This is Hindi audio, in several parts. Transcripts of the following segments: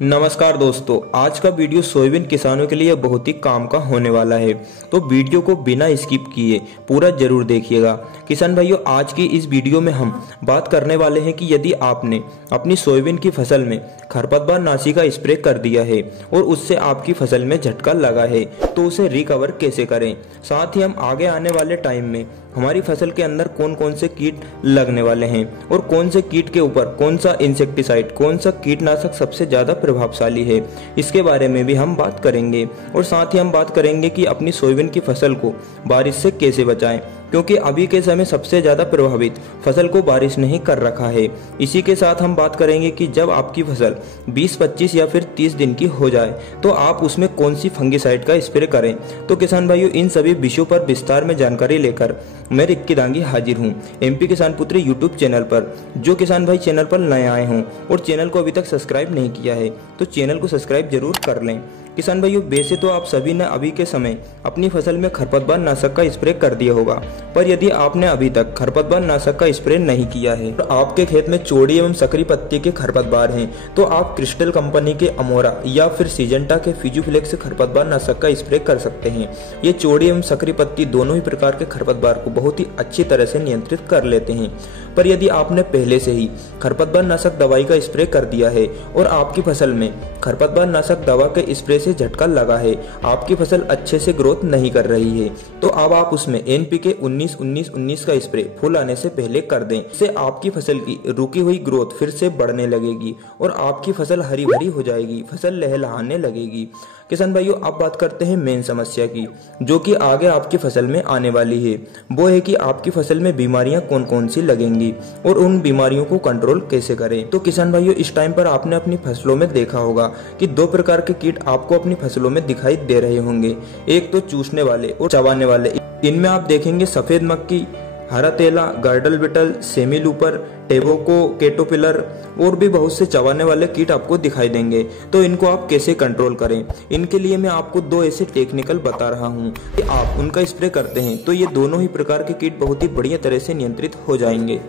नमस्कार दोस्तों, आज का वीडियो सोयाबीन किसानों के लिए बहुत ही काम का होने वाला है। तो वीडियो को बिना स्किप किए पूरा जरूर देखिएगा। किसान भाइयों, आज की इस वीडियो में हम बात करने वाले हैं कि यदि आपने अपनी सोयाबीन की फसल में खरपतवार नाशी का स्प्रे कर दिया है और उससे आपकी फसल में झटका लगा है तो उसे रिकवर कैसे करें। साथ ही हम आगे आने वाले टाइम में हमारी फसल के अंदर कौन कौन से कीट लगने वाले हैं और कौन से कीट के ऊपर कौन सा इंसेक्टिसाइड, कौन सा कीटनाशक सबसे ज्यादा प्रभावशाली है, इसके बारे में भी हम बात करेंगे। और साथ ही हम बात करेंगे कि अपनी सोयाबीन की फसल को बारिश से कैसे बचाएं, क्योंकि अभी के समय सबसे ज्यादा प्रभावित फसल को बारिश नहीं कर रखा है। इसी के साथ हम बात करेंगे कि जब आपकी फसल 20, 25 या फिर 30 दिन की हो जाए तो आप उसमें कौन सी फंगिसाइड का स्प्रे करें। तो किसान भाइयों, इन सभी विषयों पर विस्तार में जानकारी लेकर मैं रिक्की दांगी हाजिर हूँ एमपी किसान पुत्र यूट्यूब चैनल पर। जो किसान भाई चैनल पर नए आए हों और चैनल को अभी तक सब्सक्राइब नहीं किया है तो चैनल को सब्सक्राइब जरूर कर लें। किसान भाइयों, वैसे तो आप सभी ने अभी के समय अपनी फसल में खरपतवार नाशक का स्प्रे कर दिया होगा, पर यदि आपने अभी तक खरपतवार नाशक का स्प्रे नहीं किया है और आपके खेत में चौड़ी एवं सकरी पत्ती के खरपतवार हैं, तो आप क्रिस्टल कंपनी के अमोरा या फिर सिजेंटा के फिजिफ्लेक्स खरपतवार नाशक का स्प्रे कर सकते हैं। ये चौड़ी एवं सकरी पत्ती दोनों ही प्रकार के खरपतवार को बहुत ही अच्छी तरह से नियंत्रित कर लेते हैं। पर यदि आपने पहले से ही खरपतवार नाशक दवाई का स्प्रे कर दिया है और आपकी फसल में खरपतवार नाशक दवा के स्प्रे से झटका लगा है, आपकी फसल अच्छे से ग्रोथ नहीं कर रही है, तो अब आप उसमें NPK 19-19-19 का स्प्रे फूल आने से पहले कर दें। इससे आपकी फसल की रुकी हुई ग्रोथ फिर से बढ़ने लगेगी और आपकी फसल हरी भरी हो जाएगी, फसल लहलहाने लगेगी। किसान भाइयों, अब बात करते हैं मेन समस्या की, जो कि आगे आपकी फसल में आने वाली है। वो है कि आपकी फसल में बीमारियां कौन कौन सी लगेंगी और उन बीमारियों को कंट्रोल कैसे करें। तो किसान भाइयों, इस टाइम पर आपने अपनी फसलों में देखा होगा कि दो प्रकार के कीट आपको अपनी फसलों में दिखाई दे रहे होंगे। एक तो चूसने वाले और चबाने वाले। इनमें आप देखेंगे सफेद मक्खी, हरा तेला, गर्डल बिटल, सेमी लूपर, टेबोको, केटोपिलर और भी बहुत से चबाने वाले कीट आपको दिखाई देंगे। तो इनको आप कैसे कंट्रोल करें, इनके लिए मैं आपको दो ऐसे टेक्निकल बता रहा हूं कि आप उनका स्प्रे करते हैं तो ये दोनों ही प्रकार के कीट बहुत ही बढ़िया तरह से नियंत्रित हो जाएंगे।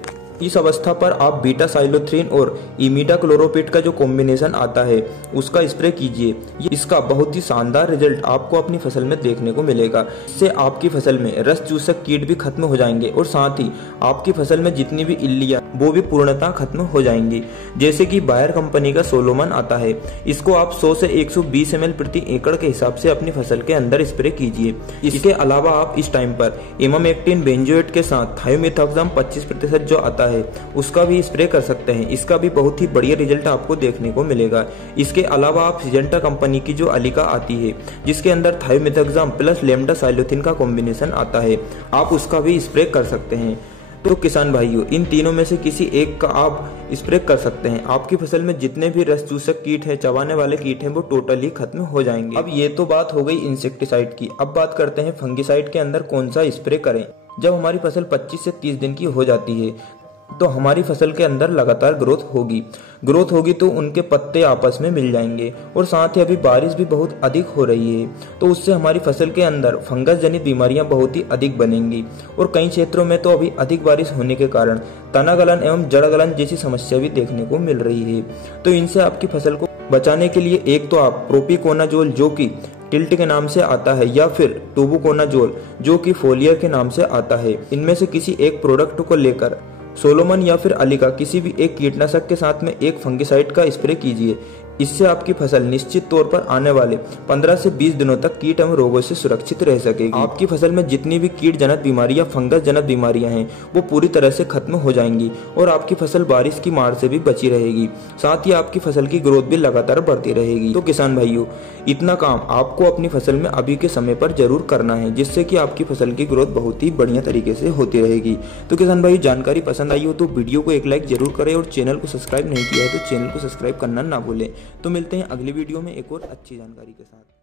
इस अवस्था पर आप बीटा साइलोथ्रीन और इमिडाक्लोरोपिड का जो कॉम्बिनेशन आता है उसका स्प्रे कीजिए। इसका बहुत ही शानदार रिजल्ट आपको अपनी फसल में देखने को मिलेगा। इससे आपकी फसल में रस चूसक कीट भी खत्म हो जाएंगे और साथ ही आपकी फसल में जितनी भी इल्लियां वो भी पूर्णतः खत्म हो जाएंगी। जैसे कि बायर कंपनी का सोलोमन आता है, इसको आप 100 से 120 ml प्रति एकड़ के हिसाब से अपनी फसल के अंदर स्प्रे कीजिए। इसके अलावा आप इस टाइम पर इमामेक्टिन बेंजोएट के साथ थायोमेथाक्साम 25% जो आता है उसका भी स्प्रे कर सकते हैं। इसका भी बहुत ही बढ़िया रिजल्ट आपको देखने को मिलेगा। इसके अलावा आप सिजेंटा कंपनी की जो अलिका आती है जिसके अंदर थायोमेथाक्साम प्लस लेम्डा साइलोथिन का कॉम्बिनेशन आता है, आप उसका भी स्प्रे कर सकते हैं। तो किसान भाइयों, इन तीनों में से किसी एक का आप स्प्रे कर सकते हैं। आपकी फसल में जितने भी रस चूसक कीट है, चबाने वाले कीट हैं, वो टोटली खत्म हो जाएंगे। अब ये तो बात हो गई इंसेक्टिसाइड की। अब बात करते हैं फंगिसाइड के अंदर कौन सा स्प्रे करें। जब हमारी फसल 25 से 30 दिन की हो जाती है तो हमारी फसल के अंदर लगातार ग्रोथ होगी तो उनके पत्ते आपस में मिल जाएंगे और साथ ही अभी बारिश भी बहुत अधिक हो रही है तो उससे हमारी फसल के अंदर फंगस जनित बीमारियां बहुत ही अधिक बनेंगी और कई क्षेत्रों में तो अभी अधिक बारिश होने के कारण तना गलन एवं जड़ गलन जैसी समस्या भी देखने को मिल रही है। तो इनसे आपकी फसल को बचाने के लिए एक तो आप प्रोपिकोनाजोल जो कि टिल्ट के नाम से आता है या फिर टूबुकोनाजोल जो कि फोलियर के नाम से आता है, इनमें से किसी एक प्रोडक्ट को लेकर सोलोमन या फिर अलिका किसी भी एक कीटनाशक के साथ में एक फंगिसाइड का स्प्रे कीजिए। इससे आपकी फसल निश्चित तौर पर आने वाले 15 से 20 दिनों तक कीट एवं रोगों से सुरक्षित रह सकेगी। आपकी फसल में जितनी भी कीट जनित बीमारी या फंगस जनित बीमारियां हैं वो पूरी तरह से खत्म हो जाएंगी और आपकी फसल बारिश की मार से भी बची रहेगी। साथ ही आपकी फसल की ग्रोथ भी लगातार बढ़ती रहेगी। तो किसान भाइयों, इतना काम आपको अपनी फसल में अभी के समय पर जरूर करना है, जिससे कि आपकी फसल की ग्रोथ बहुत ही बढ़िया तरीके से होती रहेगी। तो किसान भाइयों, जानकारी पसंद आई हो तो वीडियो को एक लाइक जरूर करें और चैनल को सब्सक्राइब नहीं किया है तो चैनल को सब्सक्राइब करना ना भूलें। तो मिलते हैं अगली वीडियो में एक और अच्छी जानकारी के साथ।